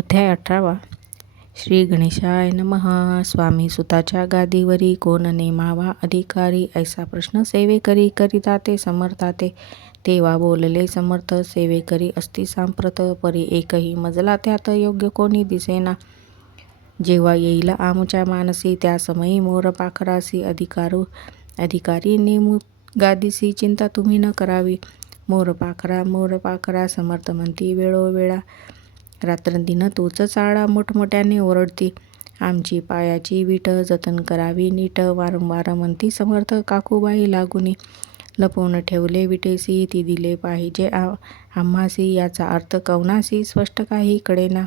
अध्याय 18. श्री गणेशाय नमः. स्वामी सुताच्या गादीवरी कोण नेमावा अधिकारी, ऐसा प्रश्न सेवेकरी करिता ते समर्थाते. तेव्हा बोलले समर्थ, सेवेकरी असती सांप्रत, परी एकही मजला त्यात योग्य कोणी दिसेना. जेव्हा येईल आमुच्या मानसी, त्या समयी मोर पाखरासी अधिकारी नेमू गादीसी, चिंता तुम्ही न करावी. मोर पाखरा समर्थ म्हणती वेळोवेळा, रात्रंदिन तूच चाळा मोठमोठ्याने ओरडती. आमची पायाची वीट जतन करावी नीट, वारंवार म्हणती समर्थ काकूबाई लागुनी. लपवून ठेवले विटेसी, ती दिले पाहिजे आम्हासी, याचा अर्थ कवनासी स्पष्ट काही कळेना.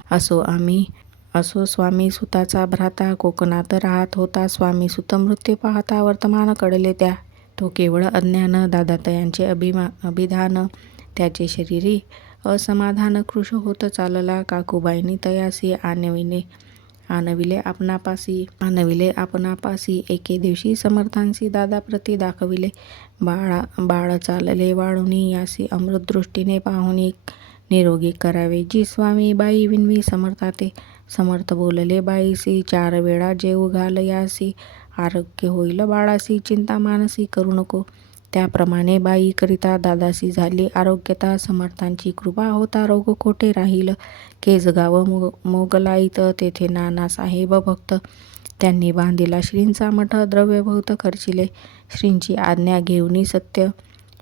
असो स्वामी सुताचा भ्राता, कोकणात राहत होता. स्वामी सुत मृत्यू पाहता वर्तमान कळले त्या. तो केवळ अज्ञान, दादातयांचे अभिधान, त्याचे शरीरी असमाधान कृश होत चालला. काकूबाईंनी तयासी आणविले आपणापासी. एके दिवशी समर्थांसी दादाप्रती दाखविले. बाळ चालले वाळुनी, यासी अमृतदृष्टीने पाहुनी निरोगी करावे जी स्वामी बाई विनवी समर्थाते. समर्थ बोलले बाईसी, 4 वेळा जेवू घाल यासी, आरोग्य होईल बाळासी, चिंता मानसी करू नको. त्याप्रमाणे बाई करिता दादासी झाली आरोग्यता. समर्थांची कृपा होता रोग कोठे राहील. केजगाव मोगलाईत, तेथे नानासाहेब भक्त. त्यांनी बांधिला श्रींचा मठ, द्रव्य बहुत खर्चिले. श्रींची आज्ञा घेऊनी सत्य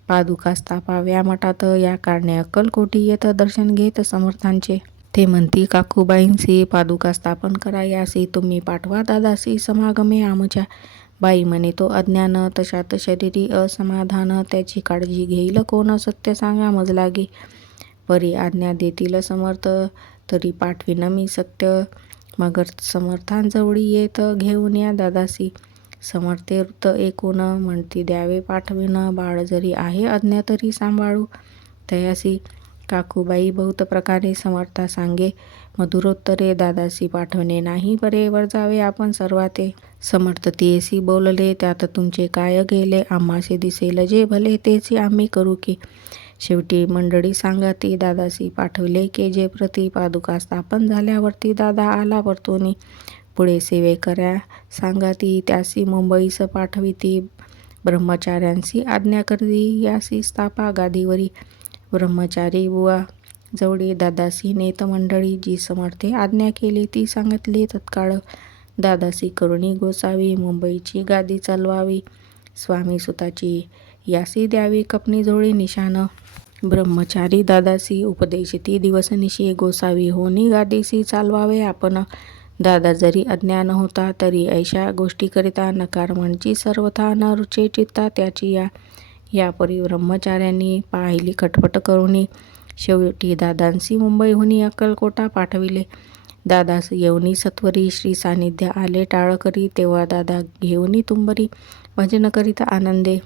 पादुका स्थापाव्या मठात. या कारणे अक्कलकोटी येत दर्शन घेत समर्थांचे. ते म्हणती काकूबाईंसी, पादुका स्थापन करा यासी, तुम्ही पाठवा दादासी समागमे आमच्या. बाई म्हणे तो अज्ञान, तशात शरीरी असमाधान, त्याची काळजी घेईल कोण, सत्य सांगा मज लागे. परी आज्ञा देतील समर्थ, तरी पाठवीन मी सत्य. मगर समर्थांजवळी येत घेऊन या दादासी. समर्थे वृत्त ऐकून म्हणती द्यावे पाठविन, बाळ जरी आहे अज्ञा तरी सांभाळू तयासी. काकूबाई बहुत प्रकारे समर्था सांगे मधुरोत्तरे. दादासी पाठवणे नाही बरे, वर जावे आपण सर्वाते. समर्थ तियेसी बोलले, त्यात तुमचे काय गेले, आम्हासे दिसेल जे भले तेची आम्ही करू की. शेवटी मंडळी सांगती दादासी पाठविले के जे प्रती. पादुका स्थापन झाल्यावरती दादा आला परतोनी. पुढे सेवेकऱ्या सांगती त्यासी मुंबईस पाठविती. ब्रह्मचार्यांसी आज्ञा करी यासी स्थापा गादीवरी. ब्रह्मचारी बुवा जवळी दादासी नेत मंडळी. जी समर्थे आज्ञा केली ती सांगितली तत्काळ. दादासी करुणी गोसावी, मुंबईची गादी चालवावी. स्वामी सुताची यासी द्यावी कपनी जोळी निशान. ब्रह्मचारी दादासी उपदेशिती दिवसनिशी, गोसावी होनी गादीसी चालवावे आपण. दादा जरी अज्ञान होता, तरी ऐशा गोष्टीकरिता नकार म्हणची सर्वथा न रुचे चित्ता त्याची. या परी ब्रह्मचार्यांनी पाहिली खटपट करुणी. शेवटी दादांसी मुंबईहुनी अक्कलकोटा पाठविले. दादास येऊनी सत्वरी श्री सानिध्य आले टाळ करी. तेव्हा दादा घेऊनी तुंबरी भजन करीता आनंदे.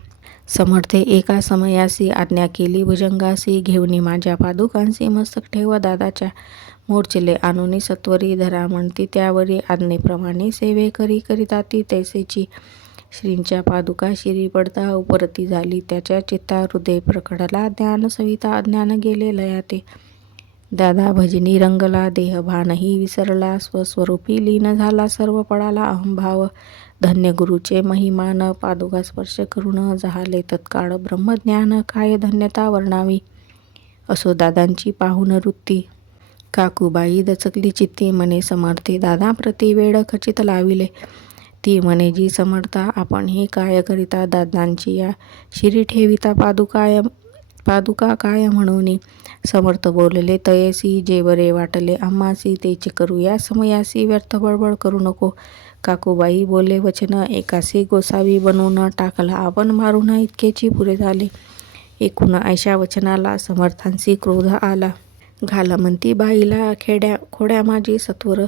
समर्थे एका समयासी आज्ञा केली भुजंगासी. घेऊनी माझ्या पादुकांसी मस्तक ठेव दादाच्या. मोर्चले आणूनी सत्वरी धरा म्हणती त्यावरी. आज्ञेप्रमाणे सेवे करिता ती तैसेची. श्रींच्या पादुका शिरी पडता उपरती झाली त्याच्या चित्ता. हृदय प्रकटला ज्ञान सविता, अज्ञान गेले लयाते. दादा भजनी रंगला, देहभानही विसरला. स्वस्वरूपी लीन झाला, सर्व पळाला अहंभाव. धन्य गुरुचे महिमान, पादुका स्पर्श करून झाले तत्काळ ब्रह्मज्ञान. काय धन्यता वर्णावी. असो दादांची पाहून वृत्ती. काकूबाई दचकली चित्ती, मने समर्थे दादा प्रति वेळ खचित लाविले. ती म्हणे जी समर्था, आपण ही काय करिता दादांची या शिरी ठेविता पादुका काय म्हणूनी. समर्थ बोलले तयेसी, जे बरे वाटले आम्हासी तेच करू या समयासी, व्यर्थ बडबड करू नको. काकूबाई बोले वचन, एकासी गोसावी बनवून टाकला आपण मारून, इतकेची पुरे झाले. एकूण ऐशा वचनाला समर्थांसी क्रोध आला. घाल म्हणती बाईला खोड्या माझी सत्वर.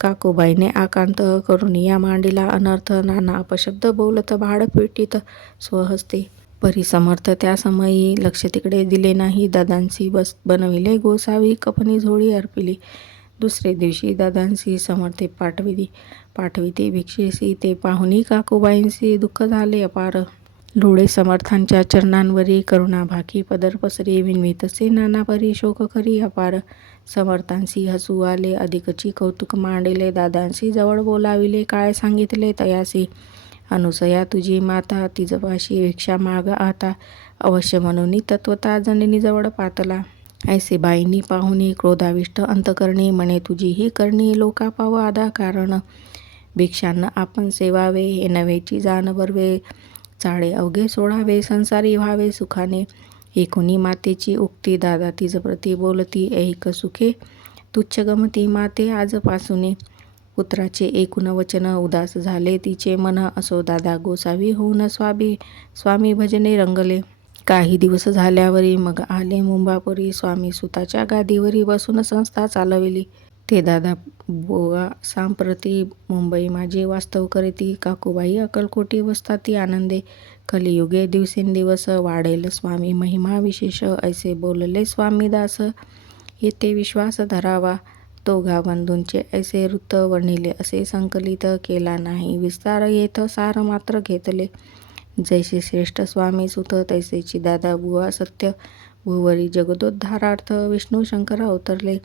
काकूबाईने आकांत करून या मांडीला अनर्थ. नाना अपशब्द बोलत भाड पेटीत स्वहस्ते. परी समर्थ त्या समयी लक्ष तिकडे दिले नाही. दादांसी बनविले गोसावी, कपनी झोळी अर्पिली. दुसरे दिवशी दादांसी समर्थे पाठविती भिक्षेसी. ते पाहुनी काकूबाईंसी दुःख झाले अपार. लोळे समर्थांच्या चरणांवरी, करुणा भाकी पदर पसरी. विनवी तसे नाना परी शोक करी अपार. समर्थांसी हसू आले, अधिकची कौतुक मांडिले. दादांसी जवळ बोलाविले, काय सांगितले तयासी. अनुसया तुझी माता, तिजपाशी भिक्षा माग आता. अवश्य म्हणून तत्वता जननीजवळ पातला. ऐसे बाईंनी पाहुनी क्रोधाविष्ट अंतकरणी, म्हणे तुझी ही करणी लोका पाव आदा कारण. भिक्षांना आपण सेवावे, हे नव्हेची जाण बरवे. चाळे अवघे सोडावे, संसारी व्हावे सुखाने. एकुणी मातेची उक्ती, दादा तिज प्रती बोलती. ऐक सुखे तुच्छ गमती माते आजपासूने. पुत्राचे एकूण वचन, उदास झाले तिचे मन. असो दादा गोसावी होऊन स्वामी भजने रंगले. काही दिवस झाल्यावरी मग आले मुंबापुरी. स्वामी सुताच्या गादीवरी बसून संस्था चालविली. ते दादा बोवा सांप्रती मुंबई माझे वास्तव करीती. काकूबाई अक्कलकोटी वसताती आनंदे. कलियुगे दिवसेंदिवस वाढेल स्वामी महिमा विशेष. ऐसे बोलले स्वामीदास, येथे विश्वास धरावा. दोघा बंधूंचे ऐसे वृत्त वर्णिले, असे संकलित केला नाही विस्तार. येथ सार मात्र घेतले. जैसे श्रेष्ठ स्वामी सुत, तैसेची दादा बुवा सत्य. भुवरी जगदोद्धारार्थ विष्णू शंकर अवतरले.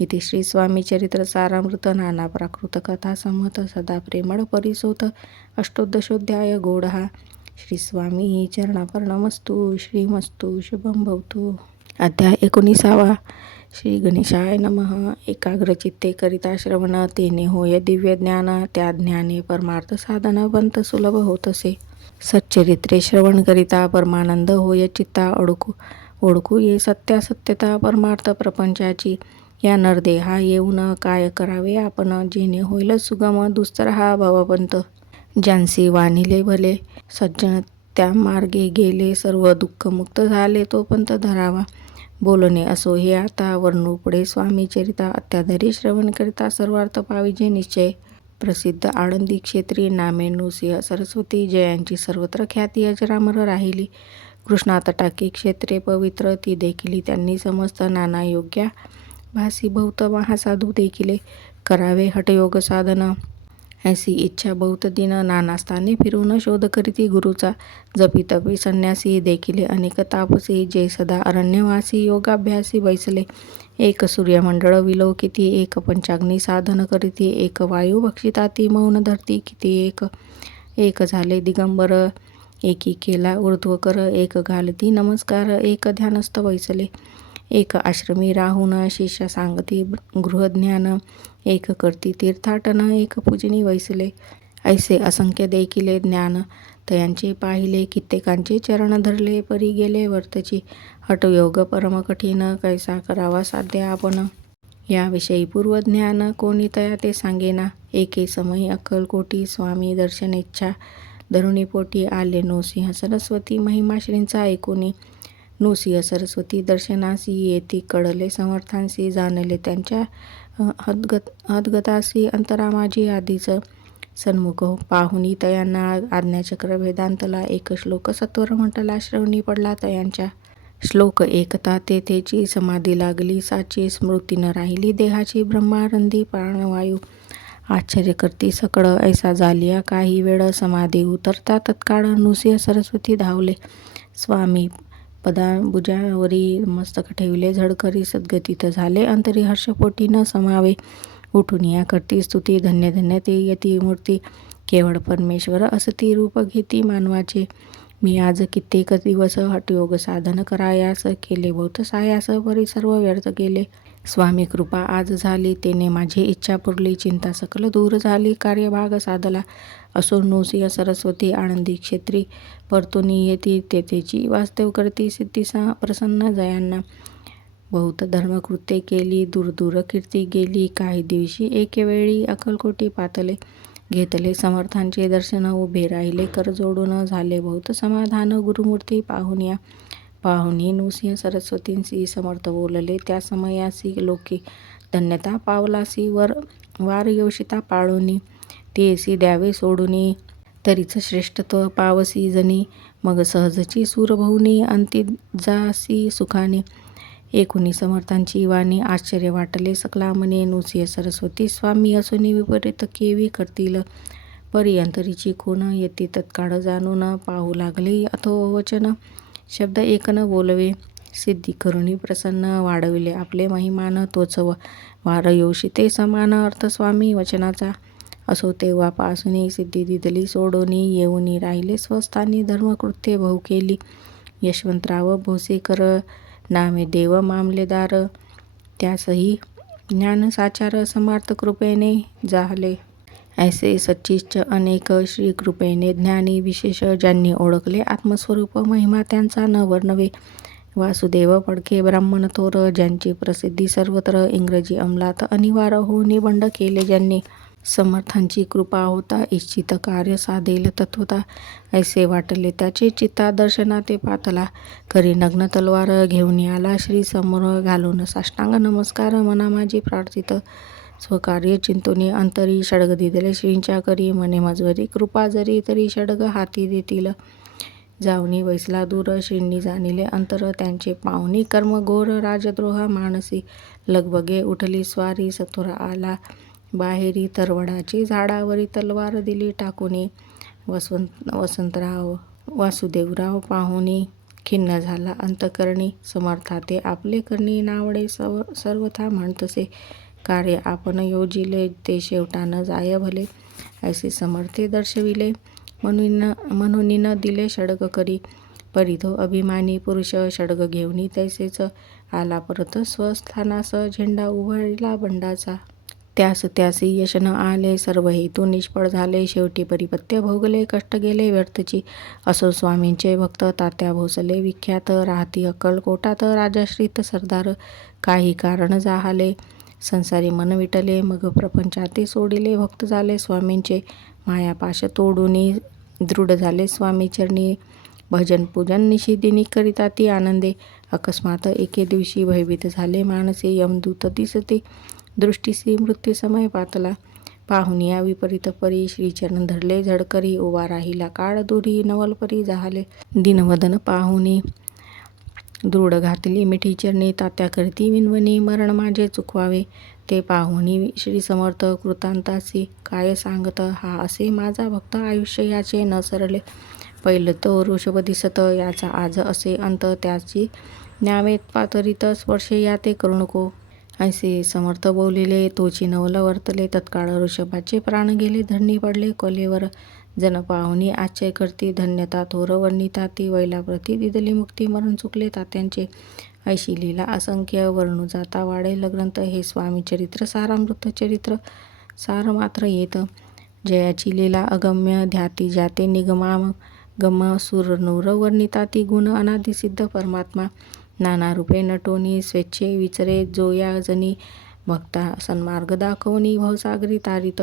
इथे श्री स्वामी चरित्र सारामृत. नाना प्राकृत कथा संमत. सदा प्रेमळ परिसोत. अष्टोदशोध्याय गोडहा. श्री स्वामी चरणार्पणमस्तु. श्रीमस्तु शुभं भवतु. अध्याय 19. श्री गणेशाय नमः. एकाग्रचित्ते करिता श्रवण, तेने होय दिव्य ज्ञान. त्या ज्ञाने परमार्थ साधन बंत सुलभ होतसे. सच्चरित्रे श्रवण करिता परमानंद होय चित्ता. ओळखू ये सत्यासत्यता परमार्थ प्रपंचाची. या नरदेहा येऊन काय करावे आपण, जेणे होईल सुगम दुस्तर हा भवपंत. ज्यांसी वानिले भले सज्जन, त्या मार्गे गेले सर्व दुःख मुक्त झाले, तो पंथ धरावा. बोलणे असो हे आता, वर्णू पुढे स्वामी चरिता. अत्याधरी श्रवण करिता सर्वार्थ पाविजे निश्चय. प्रसिद्ध आळंदी क्षेत्री नामे नृसिंह सरस्वती, जयांची सर्वत्र ख्याती अजरामर राहिली. कृष्णा तटाकी क्षेत्रे पवित्र, ती देखिली त्यांनी समस्त. नाना योग्या भासी बहुत महासाधू देखिले, करावे हठयोग साधन. ऐसी इच्छा बहुत दिन, नाना स्थाने फिरून शोध करीती गुरुचा. जपितपी संन्यासी देखिले अनेक तापसी, जे सदा अरण्यवासी योगाभ्यासी बैसले. एक सूर्यमंडळ विलोकिती, एक पंचाग्नी साधन करीती. एक वायू भक्षिताती, मौन धरती किती एक झाले दिगंबर. एकी केला ऊर्ध्वकर, एक घालती नमस्कार. एक ध्यानस्थ बैसले, एक आश्रमी राहून शिष्य सांगती गृहज्ञान. एक करती तीर्थाटन, एक पूजनी वैसले. ऐसे असंख्य देखिले ज्ञान, तयांचे पाहिले. कित्येकांचे चरण धरले, परी गेले वर्तची. हठयोग परम कठीण, कैसा करावा साध्य आपण. याविषयी पूर्वज्ञान कोणी तया ते सांगेना. एके समयी अक्कलकोटी स्वामी दर्शनेच्छा धरुणी पोटी. आले नृसिंह सरस्वती महिमा श्रींचा ऐकुनी. नृसिंह सरस्वती दर्शनासी येती, कळले समर्थांसी. जाणले त्यांच्या हदगतासी, अंतरा माझी आधीच. सन्मुख पाहुनी तयांना आज्ञाचक्र वेदांतला. एक श्लोक सत्वर म्हटला, श्रवणी पडला तयांच्या. श्लोक ऐकता तेथेची समाधी लागली साची. स्मृती न राहिली देहाची, ब्रह्मानंदी प्राणवायू. आश्चर्य करती सकळ, ऐसा झालिया काही वेळ. समाधी उतरता तत्काळ नृसिंह सरस्वती धावले. स्वामी पदांबुजावरी मस्तक ठेवले झडकरी. सद्गतीत झाले अंतरी, हर्षपोटी न समावे. उठून या करती स्तुती, धन्य धन्य ते यती मूर्ती. केवळ परमेश्वर असती रूप घेती मानवाचे. मी आज कित्येक दिवस हठयोग साधन करायास, केले बहुत सायास, परी सर्व व्यर्थ गेले. स्वामी कृपा आज झाली, तेने माझी इच्छा पुरली. चिंता सकल दूर झाली, कार्यभाग साधला. असो नृसिंह सरस्वती आळंदी क्षेत्री, परतुनी येती तेथेची वास्तव करती सिद्धी प्रसन्न जयांना. बहुत धर्मकृत्ये केली, दूर दूर कीर्ती गेली. काही दिवशी एकेवेळी अक्कलकोटी पातले. घेतले समर्थांचे दर्शन, उभे राहिले कर जोडून. झाले बहुत समाधान, गुरुमूर्ती पाहुनिया. पाहुनी नृसिंह सरस्वतींसी समर्थ बोलले त्या समयासी. लोकी धन्यता पावलासी, वार योषिता पाळोनी. तेसी द्यावे सोडूनी, तरीच श्रेष्ठत्व पावसी जनी. मग सहजची सूरभौनी, अंती जासी सुखाने. एकुणी समर्थांची वाणी, आश्चर्य वाटले सकला मने. नृसिंह सरस्वती स्वामी असुनी, विपरीत केवी करतील. परी अंतरीची खून, येती तत्काळ जाणून. पाहू लागले अथो वचन, शब्द एक न बोलवे. सिद्धी करुणी प्रसन्न वाढविले आपले महिमान तोच वार योषी ते समान अर्थ स्वामी वचनाचा असो तेव्हापासून सिद्धी दिदली सोडोनी येऊनी राहिले स्वस्थानी धर्मकृत्ये बहु केली यशवंतराव भोसेकर नामे देव मामलेदार त्यासही ज्ञान साचार समार्थ कृपेने झाले ऐसे सच्चिच अनेक श्री कृपेने ज्ञानी विशेष ज्यांनी ओळखले आत्मस्वरूप महिमा त्यांचा न वर्णवे वासुदेव फडके ब्राह्मण थोर ज्यांची प्रसिद्धी सर्वत्र इंग्रजी अंमलात अनिवार्य होऊन निबंध केले ज्यांनी समर्थांची कृपा होता इच्छित कार्य साधेल तत्वता ऐसे वाटले त्याचे चित्ता दर्शना ते पातला करी नग्न तलवार घेऊन आला श्री समोर घालून साष्टांग नमस्कार मना माझी प्रार्थित स्वकार्य चिंतुनी अंतरी षडग दिदले श्रींच्या करी मने मजवरी कृपा जरी तरी षडग हाती देतील जाऊनी वैसला दूर श्रींनी जाणिले अंतर त्यांचे पाहुणी कर्म घोर राजद्रोह मानसी लगबगे उठली स्वारी सत्वर आला बाहेरी तरवडाची झाडावरी तलवार दिली टाकूनी वसंतराव वासुदेवराव पाहुणी खिन्न झाला अंतकरणी समर्था ते आपले करणी नावडे सर्वथा म्हणतसे कार्य आपण योजिले ते शेवटा न जाय भले ऐसे समर्थे दर्शविले म्हणून न दिले षडग करी परिधो अभिमानी पुरुष षडग घेऊनी तैसेच आला परत स्वस्थानास झेंडा उभारला बंडाचा त्यासी यश न आले सर्व हेतू निष्फळ झाले शेवटी परिपत्य भोगले कष्ट गेले व्यर्थची असो स्वामींचे भक्त तात्या भोसले विख्यात राहती अक्कलकोटात राजाश्रित सरदार काही कारण जाहाले संसारी मन विटले मग प्रपंचाते सोडिले भक्त झाले स्वामींचे मायापाश तोडूनी दृढ झाले स्वामी चरणी भजन पूजन निषिदिनी करिता ती आनंदे अकस्मात एके दिवशी भयभीत झाले मानसे यमदूत दिसते दृष्टीसी मृत्यू समय पातला पाहुनिया विपरीत परी श्रीचरण धरले झडकरी उभा राहिला काळ दुरी नवलपरी जाहले दिनवदन पाहुनी दृढ घातली मिठी चरणी तात्या करती विनवणी मरण माझे चुकवावे ते पाहुनी श्री समर्थ कृतांतासी काय सांगत हा असे माझा भक्त आयुष्य याचे न सरले पहिलं तो ऋषभ दिसत याचा आज असे अंत त्याची न्यावे पातरित स्पर्शे या ते करू नको ऐसे समर्थ बोलिले तोची नवल वर्तले तत्काळ ऋषभाचे प्राण गेले धरणी पडले कोलेवर जन पाहुनी आश्चर्य करती धन्यता थोर वर्णिता ती वैलाप्रती दिदली मुक्ती मरण चुकले तात्यांचे ऐशी लीला असंख्य वर्णू जाता वाढेल ग्रंथ हे स्वामी चरित्र सारामृत चरित्र सार मात्र येत जयाची लीला अगम्य ध्याती जाते निगमाम गम सुर नूर वर्णिता ती गुण अनादिसिद्ध परमात्मा नाना रूपे नटोनी स्वेच्छे विचरे जो या जनी भक्ता सन्मार्ग दाखवणी भवसागरी तारित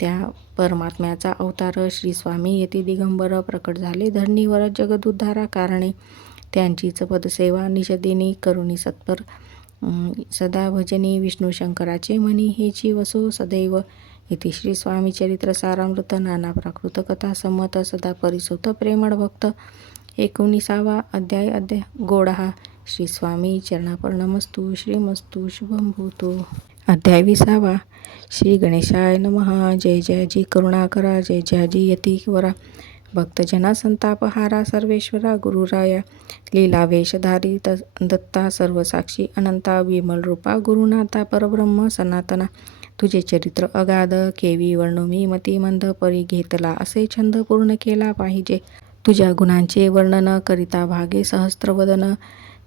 त्या परमात्म्याचा अवतार श्री स्वामी येती दिगंबर प्रकट झाले धरणीवर जगदुद्धारा कारणे त्यांचीच पदसेवा निषदिनी करुणी सत्पर सदा भजनी विष्णू शंकराचे म्हणी हेची वसो सदैव इति श्री स्वामी चरित्र सारामृत नाना प्राकृत कथा संमत सदा परिसोत प्रेमळ भक्त 19वा अध्याय गोडहा श्री स्वामी चरणापर्णमस्तु श्रीमस्तु शुभम भूतो अध्याय 20वा श्री गणेशाय नमः जय जयाजी करुणाकरा जय जयाजी यतीवरा भक्तजना संतापहारा सर्वेश्वरा गुरुराया लीला वेशधारी दत्ता सर्वसाक्षी अनंता विमल रूपा गुरुनाथा परब्रह्म सनातना तुझे चरित्र अगाध केवी वर्णुमी मतिमंद परी घेतला असे छंद पूर्ण केला पाहिजे तुझ्या गुणांचे वर्णन करिता भागे सहस्त्रवदन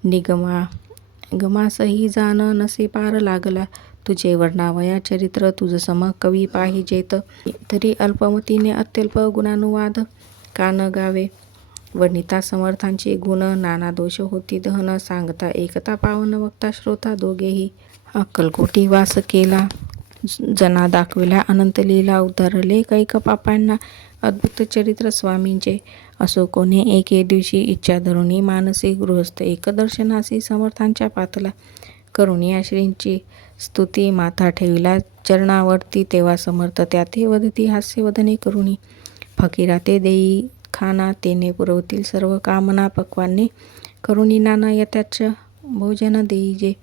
निगमासही जाण नसे पार लागला तुझे वर्णावया चरित्र तुझ सम कवी पाहिजेत तरी अल्पमतीने अत्यल्प गुणानुवाद कान गावे वर्णिता समर्थांचे गुण नाना दोष होती दहन सांगता एकता पावन वक्ता श्रोता दोघेही अक्कलकोटी वास केला जना दाखविल्या अनंत लीला उद्धारले कैक पापांना अद्भुत चरित्र स्वामींचे असो कोणी एके दिवशी इच्छा धरुणी मानसी गृहस्थ एकदर्शनासी समर्थांच्या पातला करुणी श्रींची स्तुती माथा ठेविला चरणावरती तेव्हा समर्थ त्याते वदती हास्यवदने करुणी फकीरा ते देई खाना तेने पुरवतील सर्व कामना पक्वाने करुणी नाना यत्याच भोजन देईजे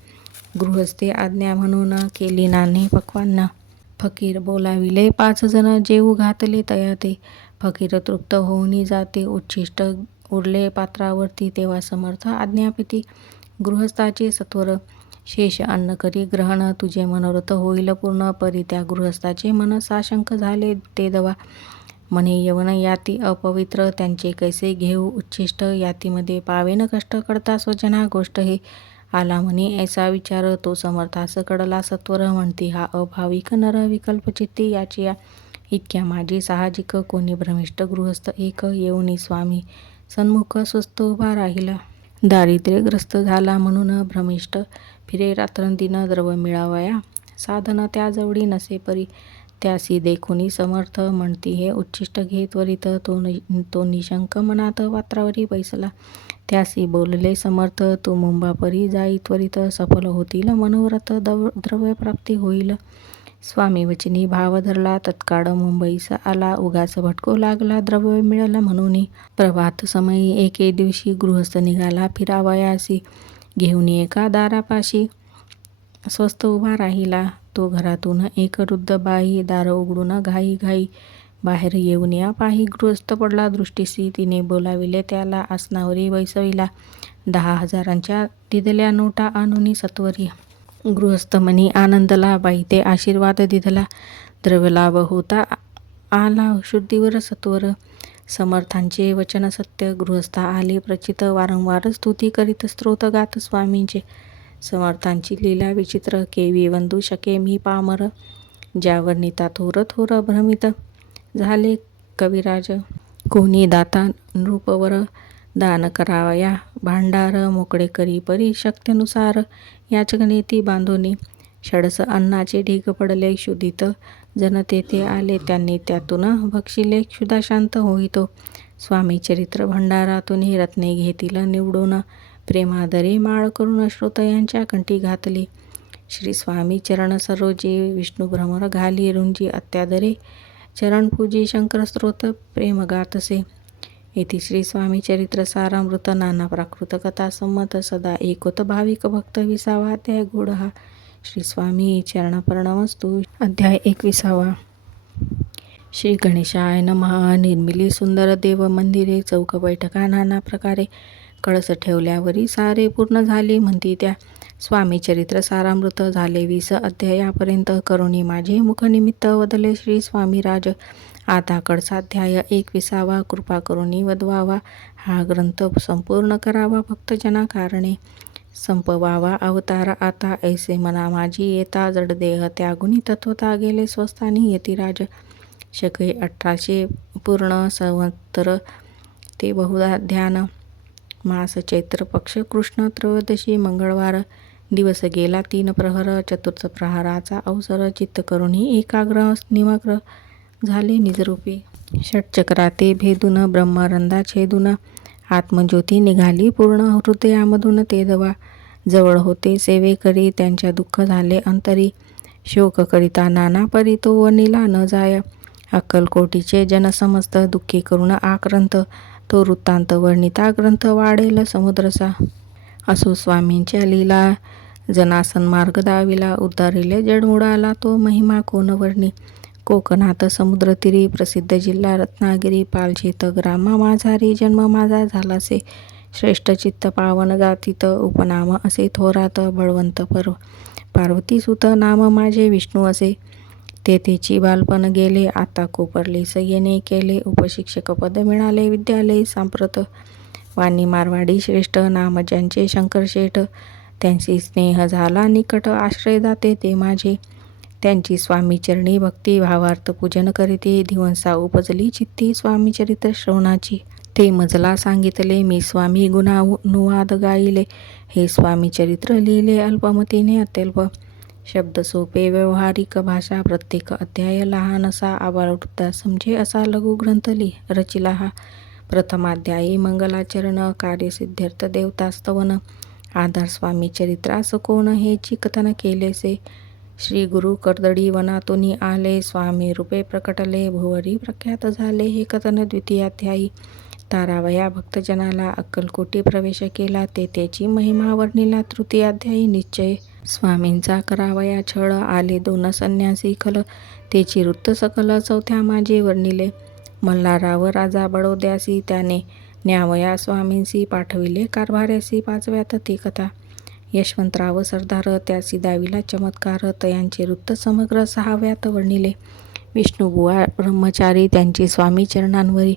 गृहस्थे आज्ञा म्हणून केली नाने पक्वांना फकीर बोलाविले 5 जण जेऊ घातले तया ते फकीर तृप्त होऊनी जाते उच्छिष्ट उरले पात्रावरती तेव्हा समर्थ आज्ञापिती गृहस्थाचे सत्वर शेष अन्न करी ग्रहण, तुझे मनोरथ होईल पूर्ण. परी त्या गृहस्थाचे मन साशंक झाले ते दवा. म्हणे यवन याती अपवित्र, त्यांचे कैसे घेऊ उच्छिष्ट. यातीमध्ये पावेन कष्ट, करता स्वजना गोष्ट हे. आला म्हणे ऐसा विचार, तो समर्थास कडला सत्वर. म्हणती हा अभाविक नर विकल्पचित्ती, याची या इतक्या माझी साहजिक. कोणी भ्रमिष्ट गृहस्थ एक, येऊनी स्वामी सन्मुख स्वस्त उभा राहिला. दारिद्र्यग्रस्त झाला म्हणून भ्रमिष्ट, फिरे रात्रंदिन द्रव्य मिळावया. साधन त्याजवळी नसे परी, त्यासी देखुनी समर्थ. म्हणती हे उच्छिष्ट घे त्वरित, तो निशंक मनात पात्रावरी बैसला. त्यासी बोलले समर्थ, तू मुंबापरी जाई त्वरित. सफल होतील मनोरथ, द्रव्यप्राप्ती होईल. स्वामी वचनी भाव धरला, तत्काळ मुंबईस आला. उगाच भटको लागला, द्रव्य मिळालं म्हणून. प्रभात समयी एके दिवशी गृहस्थ निघाला फिरावयासी. घेऊन एका दारापाशी स्वस्त उभा राहिला. तो घरातून एक वृद्ध बाई, दार उघडून घाई घाई बाहेर येऊन या पाही. गृहस्थ पडला दृष्टीसी, तिने बोलाविले त्याला, आसनावरी बैसविला. 10,000च्या दिधल्या नोटा आणून सत्वरी. गृहस्थ मनी आनंदला, बाई ते आशीर्वाद दिधला. द्रव्यलाभ होता आला शुद्धीवर सत्वर. समर्थांचे वचन सत्य, गृहस्था आले प्रचित. वारंवार स्तुती करीत स्तोत्र गात स्वामींचे. समर्थांची लीला विचित्र, केवी वंदू शके मी पामर. ज्यावर नीता थोर थोर भ्रमित झाले कविराज. कोणी दाता नृपवर दान करावया, भांडार मोकळे करी परी शक्त्यनुसार. याचकनेती बांधोनी षडस अन्नाचे ढीग पडले. क्षुधित जन तेथे आले, त्यांनी त्यातून भक्षिले. क्षुधा शांत होईतो. स्वामी चरित्र भंडारातून रत्ने घेतील निवडून. प्रेमादरे माळ करून श्रोतयांच्या कंठी घातली. श्री स्वामी चरण सरोजी, विष्णू भ्रमर घाली रुंजी. अत्यादरे चरण पूजी, शंकर स्तोत्र प्रेम गातसे. येथे श्री स्वामी चरित्र सारामृत, नाना प्राकृत कथा संमत. सदा एकोत भाविक भक्त, 20वा अध्याय गोड हा. श्री स्वामी चरणपर्णमस्तु. अध्याय 21. श्री गणेशाय नमः. निर्मिली सुंदर देव मंदिरे, चौक बैठका नाना प्रकारे. कळस ठेवल्यावरी सारे पूर्ण झाले, म्हणती त्या स्वामी चरित्र सारामृत. झाले 20 अध्यायापर्यंत. करुणी माझे मुख निमित्त वदले श्री स्वामीराज. आता कडसाध्याय 21. कृपा करुणी वदवावा, हा ग्रंथ संपूर्ण करावा भक्तजना कारणे. संपवावा अवतार आता, ऐसे मना माझी येता. जडदेह त्यागुनी तत्वता गेले स्वस्थानी यतिराज. शके 1800 पूर्ण संवत्सर ते बहुधा ध्यान. मास चैत्र पक्ष कृष्ण त्रयोदशी मंगळवार. दिवस गेला 3 प्रहर. चतुर्थ प्रहाराचा अवसर. चित्त करुणी एकाग्र निमग्न झाले निजरूपी. षटचक्राते भेदून ब्रह्मरंधा छेदून. आत्मज्योती निघाली पूर्ण हृदयामधून ते दवा. जवळ होते सेवे करी, त्यांच्या दुःख झाले अंतरी. शोक करिता नाना परी, तो वनिला न जाय. अक्कलकोटीचे जन समस्त, दुःखी करुण आक्रांत. तो वृत्तांत वर्णिता ग्रंथ, वाढेल समुद्रसा. असो स्वामींच्या लीला, जनासन मार्ग दाविला. उद्धारिले जडमुडाला, तो महिमा कोण वर्णी. कोकणात समुद्रतीरी, प्रसिद्ध जिल्हा रत्नागिरी. पालशेत ग्रामा माझारी, जन्म माझा झालासे. श्रेष्ठ चित्त पावन जातीत, उपनाम असे थोरात. बळवंत पार्वतीसुत, नाम माझे विष्णू असे. तेथेची बालपण गेले, आता कोपरले सय्यने केले. उपशिक्षक पद मिळाले, विद्यालय सांप्रत. वाणी मारवाडी श्रेष्ठ, नाम ज्यांचे शंकरशेठ. त्यांची स्नेह झाला निकट, आश्रय दाते ते माझे. त्यांची स्वामीचरणी भक्ती, भावार्थ पूजन करीते. दिवसा उपजली चित्ती, स्वामीचरित्र श्रवणाची. ते मजला सांगितले, मी स्वामी गुणानुवाद गाईले. हे स्वामीचरित्र लिहिले अल्पमतीने अत्यल्प. शब्द सोपे, व्यवहारिक भाषा. प्रत्येक अध्याय लहानसा, आबालवृद्धा समजे असा लघुग्रंथ रचिला हा. प्रथमाध्यायी मंगलाचरण, कार्यसिद्ध्यर्थ देवतास्तवन. आधार स्वामी चरित्रास कोण, हे चिकथन केलेसे. श्री गुरु कर्दळी वनातून आले, स्वामी रूपे प्रकटले. भुवरी प्रख्यात झाले, हे कथन द्वितीयाध्यायी. तारावया भक्तजनाला, अक्कलकोटी प्रवेश केला, तेथेची महिमा वर्णिला. तृतीयाध्यायी निश्चय. स्वामींचा करावया छळ, आले 2 संन्यासी खल. तेची वृत्त सकल, चौथ्या माझे वर्णिले. मल्हारराव राजा बडोद्यासी, त्याने न्यावया स्वामींसी. पाठविले कारभार्यासी, 5व्यात ती कथा. यशवंतराव सरदार त्यासी दाविला चमत्कार तयांचे वृत्त समग्र 6व्यात वर्णिले. विष्णुबुवा ब्रह्मचारी त्यांची स्वामी चरणांवरी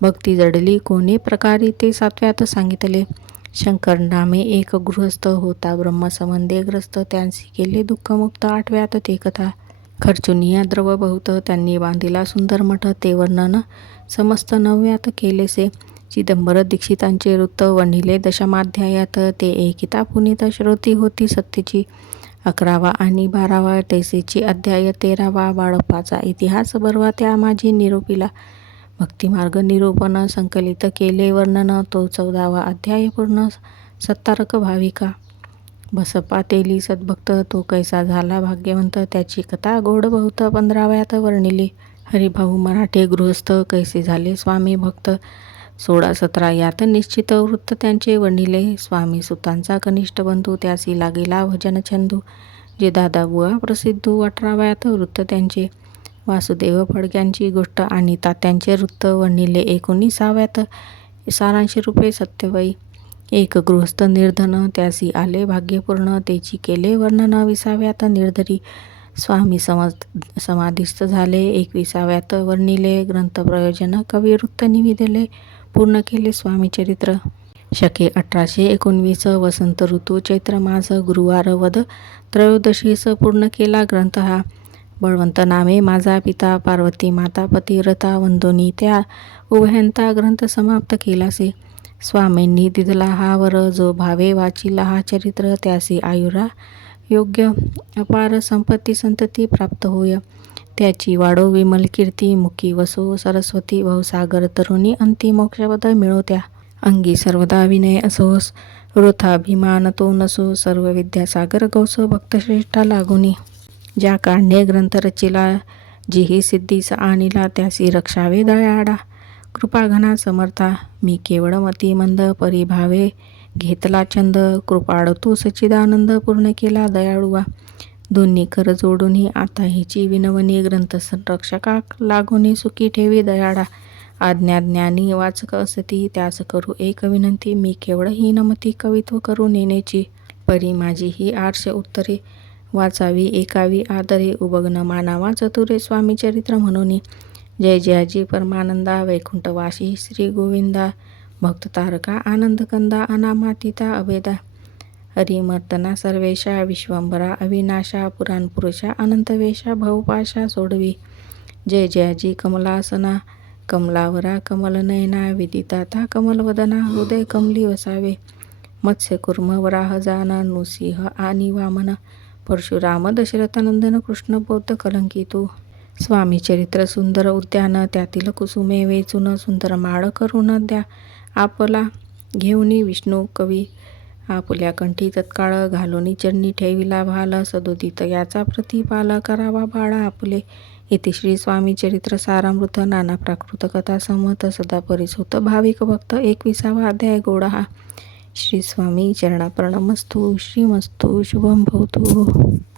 भक्ती जडली कोणे प्रकारी ते 7व्यात सांगितले. शंकर नामे एक गृहस्थ होता ब्रह्मसंबंधे ग्रस्त त्यांसी केले दुःखमुक्त 8व्यात ते कथा. खर्चुनिया द्रव बहुत त्यांनी बांधिला सुंदर मठ ते वर्णन समस्त 9व्यात केलेसे. चिदंबर दीक्षितांचे वृत्त वर्णिले 10माध्यायात ते एकिता पुनीत श्रोती होती सत्यची. 11वा आणि 12वा तैसेची अध्याय 13वा बाळप्पाचा इतिहास 12वा त्या माझी निरोपिला. भक्तिमार्ग निरूपण संकलित केले वर्णन तो 14वा अध्याय पूर्ण सत्तारक भाविका. बसप्पा तेली सद्भक्त तो कैसा झाला भाग्यवंत त्याची कथा गोड बहुत 15व्यात वर्णिली. हरिभाऊ मराठे गृहस्थ कैसे झाले स्वामी भक्त 16-17 यात निश्चित वृत्त त्यांचे वर्णिले. स्वामी सुतांचा कनिष्ठ बंधू त्यासी लागेला भजन छंदू जे दादाबुवा प्रसिद्धू 18व्यात वृत्त त्यांचे. वासुदेव फडक्यांची गोष्ट आणि तात्यांचे वृत्त वर्णिले 19व्यात सारांश रूपे सत्यवई. एक गृहस्थ निर्धन त्यासी आले भाग्यपूर्ण तेची केले वर्णन 20व्यात निर्धरी. स्वामी समाधिस्थ झाले 21व्यात वर्णिले. ग्रंथ प्रयोजन कवी वृत्त निविदले पूर्ण केले स्वामी चरित्र. शके 1819 वसंत ऋतू चैत्र मास गुरुवार वद त्रयोदशीस पूर्ण केला ग्रंथ हा. बळवंत नामे माझा पिता पार्वती माता पतिव्रता वंदोनी त्या उभयंता ग्रंथ समाप्त केलासे. स्वामींनी दिधला हा वर जो भावे वाचिला हा चरित्र त्यासी आयुरा योग्य अपार संपत्ती संतती प्राप्त होय. त्याची वाढो विमल कीर्ती मुखी वसो सरस्वती भवसागर तरुणी अंती मोक्षपद मिळवत्या. अंगी सर्वदा विनय असोस वृथाभिमान तो नसो सर्व विद्यासागर गौसो भक्तश्रेष्ठा लागुनी. ज्या काढणे ग्रंथ रचिला जीही सिद्धीस आणिला त्यासी रक्षावे दयाळा. कृपाघना समर्था मी केवळ मती मंद परिभावे घेतला छंद कृपाळ तू सच्चिदानंद पूर्ण केला दयाळुवा. दोन्ही कर जोडूनही आता हिची विनवणी ग्रंथ संरक्षका लागुनी सुखी ठेवी दयाळा. आज्ञा ज्ञानी वाचक असती त्यास करू एक विनंती मी केवळ हीनमती कवित्व करू नेण्याची. परी माझी ही आर्ष उत्तरे वाचावी ऐकावी आदरे उबग्न मानावा चतुरे स्वामी चरित्र म्हणून. जय जयाजी परमानंदा वैकुंठवासी श्री गोविंदा भक्त तारका आनंद कंदा अनामातीता अभेदा. हरिमर्तना सर्वेशा विश्वंभरा अविनाशा पुराणपुरुषा अनंतवेशा भवपाशा सोडवी. जय जयाजी कमलासना कमलावरा कमलनयना विदिताता कमलवदना हृदय कमली वसावे. मत्स्यकुर्म वराह जाना नृसिंह आणि वामन परशुराम दशरथनंदन कृष्ण बौद्ध कलंकितू. स्वामी चरित्र सुंदर उद्यान त्यातील कुसुमे वेचून सुंदर माळ करून द्या आपला घेऊनी विष्णू कवी. आपुल्या कंठी तत्काळ घालूनी चरणी ठेविला भाल सदोदित याचा प्रतिपाल करावा बाळा आपले. इति श्री स्वामी चरित्र सारामृत नाना प्राकृत कथा संमत सदा परिसुत भाविक भक्त 21वा अध्याय गोडा हा. श्री स्वामी चरणार्पणमस्तु. श्रीमस्तु शुभम भवतु.